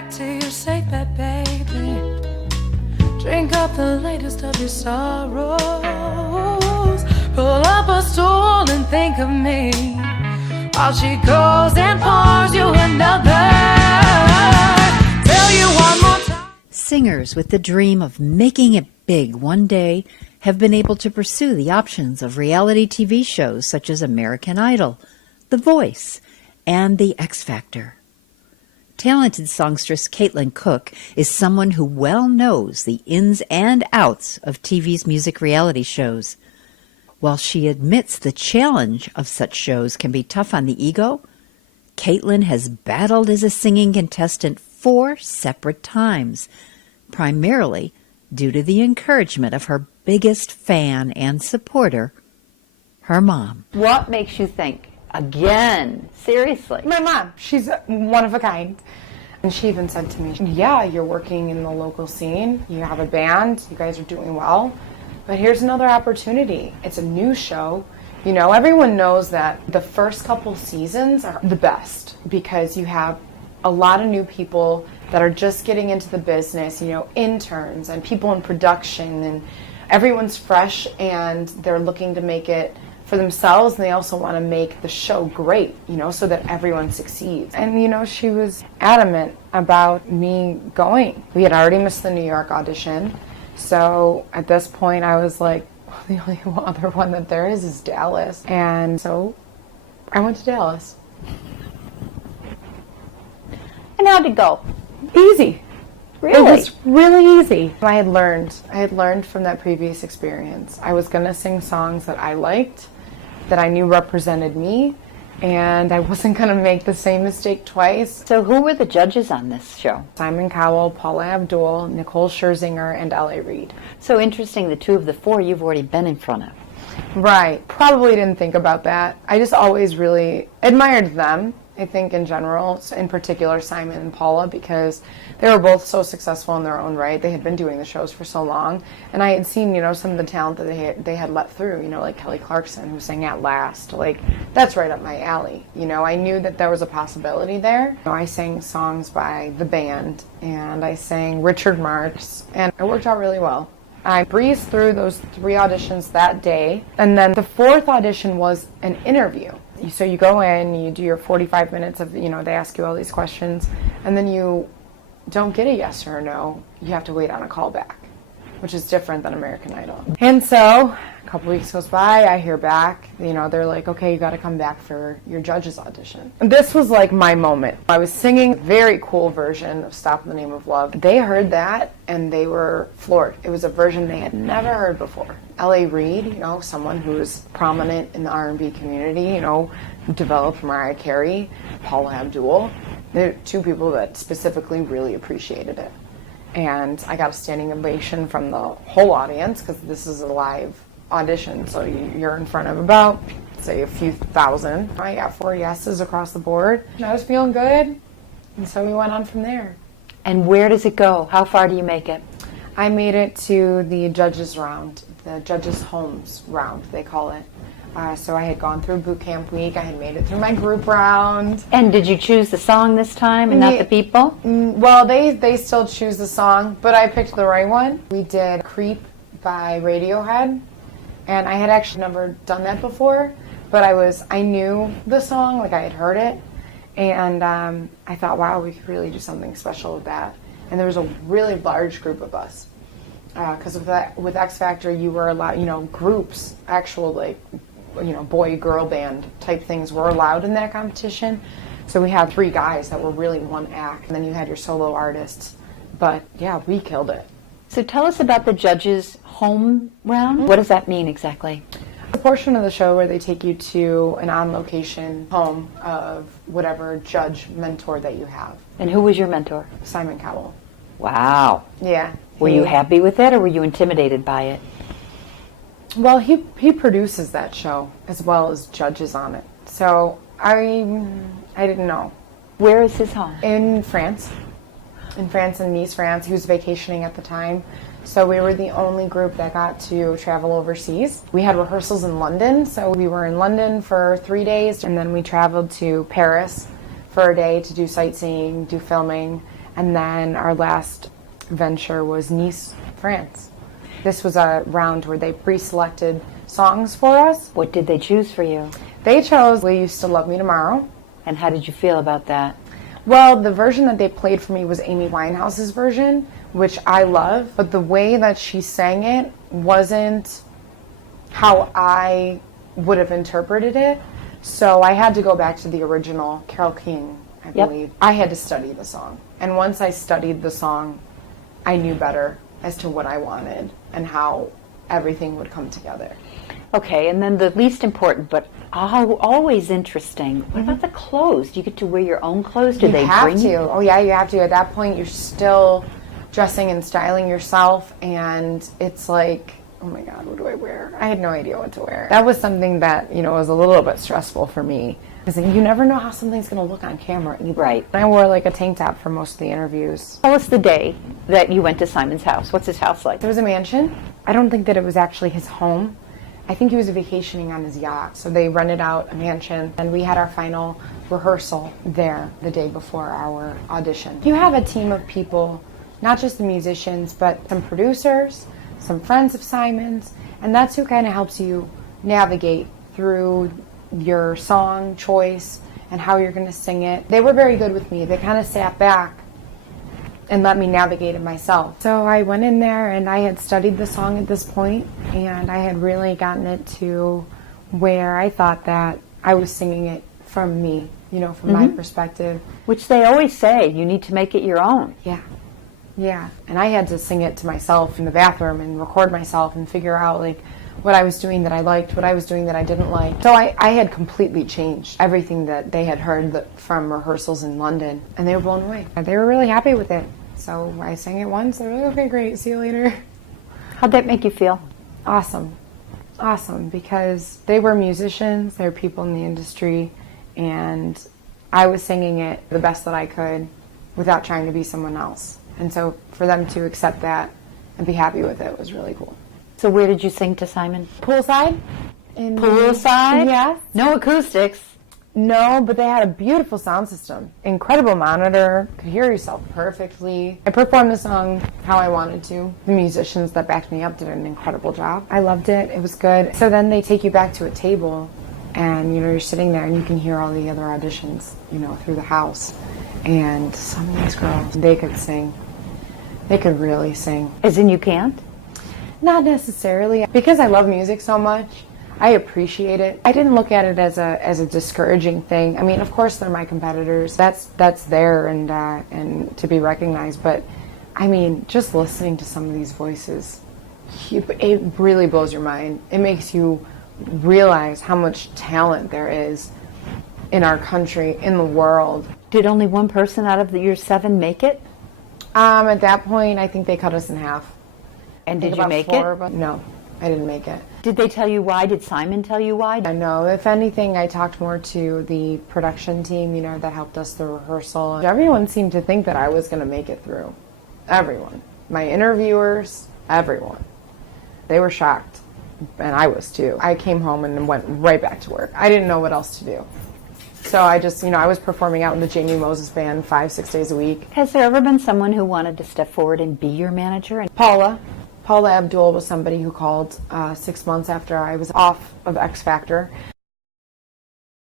back to your safe bed, baby. Drink up the latest of your sorrows. Pull up a stool and think of me while she goes and pours you another. Tell you one more time. Singers with the dream of making it big one day have been able to pursue the options of reality TV shows such as American Idol, The Voice, and The X Factor. Talented songstress Caitlin Koch is someone who well knows the ins and outs of TV's music reality shows. While she admits the challenge of such shows can be tough on the ego, Caitlin has battled as a singing contestant 4 separate times, primarily due to the encouragement of her biggest fan and supporter, her mom. What makes you think, again, seriously? My mom, she's one of a kind. And she even said to me, yeah, you're working in the local scene, you have a band, you guys are doing well, but here's another opportunity. It's a new show. You know, everyone knows that the first couple seasons are the best because you have a lot of new people that are just getting into the business, you know, interns and people in production, and everyone's fresh and they're looking to make it for themselves, and they also want to make the show great, you know, so that everyone succeeds. And, you know, she was adamant about me going. We had already missed the New York audition, so at this point I was like, well, the only other one that there is Dallas. And so I went to Dallas. And how'd it go? Easy. Really? It was really easy. I had learned from that previous experience. I was going to sing songs that I liked, that I knew represented me, and I wasn't going to make the same mistake twice. So who were the judges on this show? Simon Cowell, Paula Abdul, Nicole Scherzinger, and L.A. Reid. So interesting, the 2 of the 4 you've already been in front of. Right. Probably didn't think about that. I just always really admired them, I think, in general, in particular Simon and Paula, because they were both so successful in their own right. They had been doing the shows for so long, and I had seen, you know, some of the talent that they had let through, you know, like Kelly Clarkson, who sang At Last. Like, that's right up my alley. You know, I knew that there was a possibility there. You know, I sang songs by the band, and I sang Richard Marx, and it worked out really well. I breezed through those 3 auditions that day, and then the 4th audition was an interview. So you go in, you do your 45 minutes of, you know, they ask you all these questions, and then you don't get a yes or a no. You have to wait on a callback, which is different than American Idol. And so a couple weeks goes by, I hear back, you know, they're like, okay, you got to come back for your judge's audition. And this was like my moment. I was singing a very cool version of Stop in the Name of Love. They heard that and they were floored. It was a version they had never heard before. L.A. Reid, you know, someone who's prominent in the R&B community, you know, developed Mariah Carey, Paula Abdul. They're 2 people that specifically really appreciated it. And I got a standing ovation from the whole audience because this is a live audition, so you're in front of about, say, a few thousand. I got 4 yeses across the board. I was feeling good, and so we went on from there. And where does it go? How far do you make it? I made it to the judges round, the judges' homes round, they call it. So I had gone through boot camp week. I had made it through my group round. And did you choose the song this time and not the people? Well, they still choose the song, but I picked the right one. We did Creep by Radiohead, and I had actually never done that before, but I knew the song, like I had heard it, and I thought, wow, we could really do something special with that. And there was a really large group of us. Because with X Factor, you were allowed, you know, groups, actual, like, you know, boy-girl band type things were allowed in that competition. So we had 3 guys that were really one act, and then you had your solo artists. But yeah, we killed it. So tell us about the judges' home round. What does that mean exactly? The portion of the show where they take you to an on-location home of whatever judge mentor that you have. And who was your mentor? Simon Cowell. Wow. Yeah. Were you happy with it, or were you intimidated by it? Well, he produces that show as well as judges on it. So I didn't know. Where is his home? In France. In Nice, France. He was vacationing at the time. So we were the only group that got to travel overseas. We had rehearsals in London, so we were in London for 3 days, and then we traveled to Paris for a day to do sightseeing, do filming, And then our last venture was Nice, France. This was a round where they pre-selected songs for us. What did they choose for you? They chose "Will You Still Love Me Tomorrow." And how did you feel about that? Well, the version that they played for me was Amy Winehouse's version, which I love, but the way that she sang it wasn't how I would have interpreted it. So I had to go back to the original, Carole King, I believe. I had to study the song. And once I studied the song, I knew better as to what I wanted and how everything would come together. Okay, and then the least important, but always interesting. What about the clothes? Do you get to wear your own clothes? Do they have bring to. you? Oh yeah, you have to. At that point, you're still dressing and styling yourself, and it's like, oh my God, what do I wear? I had no idea what to wear. That was something that, was a little bit stressful for me. Because you never know how something's going to look on camera either. Right. I wore like a tank top for most of the interviews. Tell us the day that you went to Simon's house. What's his house like? It was a mansion. I don't think that it was actually his home. I think he was vacationing on his yacht. So they rented out a mansion, and we had our final rehearsal there the day before our audition. You have a team of people, not just the musicians, but some producers, some friends of Simon's, and that's who kind of helps you navigate through your song choice and how you're going to sing it. They were very good with me. They kind of sat back and let me navigate it myself. So I went in there and I had studied the song at this point, and I had really gotten it to where I thought that I was singing it from me, from my perspective. Which they always say, you need to make it your own. Yeah. And I had to sing it to myself in the bathroom and record myself and figure out what I was doing that I liked, what I was doing that I didn't like. So I had completely changed everything that they had heard from rehearsals in London, and they were blown away. They were really happy with it. So I sang it once, they were like, okay, great, see you later. How'd that make you feel? Awesome, because they were musicians, they were people in the industry, and I was singing it the best that I could without trying to be someone else. And so for them to accept that and be happy with it was really cool. So where did you sing to Simon? Poolside. Poolside? Yes. No acoustics. No, but they had a beautiful sound system. Incredible monitor. Could hear yourself perfectly. I performed the song how I wanted to. The musicians that backed me up did an incredible job. I loved it. It was good. So then they take you back to a table, and you're sitting there and you can hear all the other auditions, through the house. And some of these girls, they could sing. They could really sing. As in you can't? Not necessarily. Because I love music so much, I appreciate it. I didn't look at it as a discouraging thing. I mean, of course they're my competitors. That's there and to be recognized. But I mean, just listening to some of these voices, it really blows your mind. It makes you realize how much talent there is in our country, in the world. Did only one person out of your 7 make it? At that point, I think they cut us in half. And did you make it? No, I didn't make it. Did they tell you why? Did Simon tell you why? No, if anything, I talked more to the production team, that helped us through rehearsal. Everyone seemed to think that I was going to make it through. Everyone. My interviewers, everyone. They were shocked, and I was too. I came home and went right back to work. I didn't know what else to do. So I just, I was performing out in the Jamie Moses band 5-6 days a week. Has there ever been someone who wanted to step forward and be your manager? Paula Abdul was somebody who called 6 months after I was off of X Factor.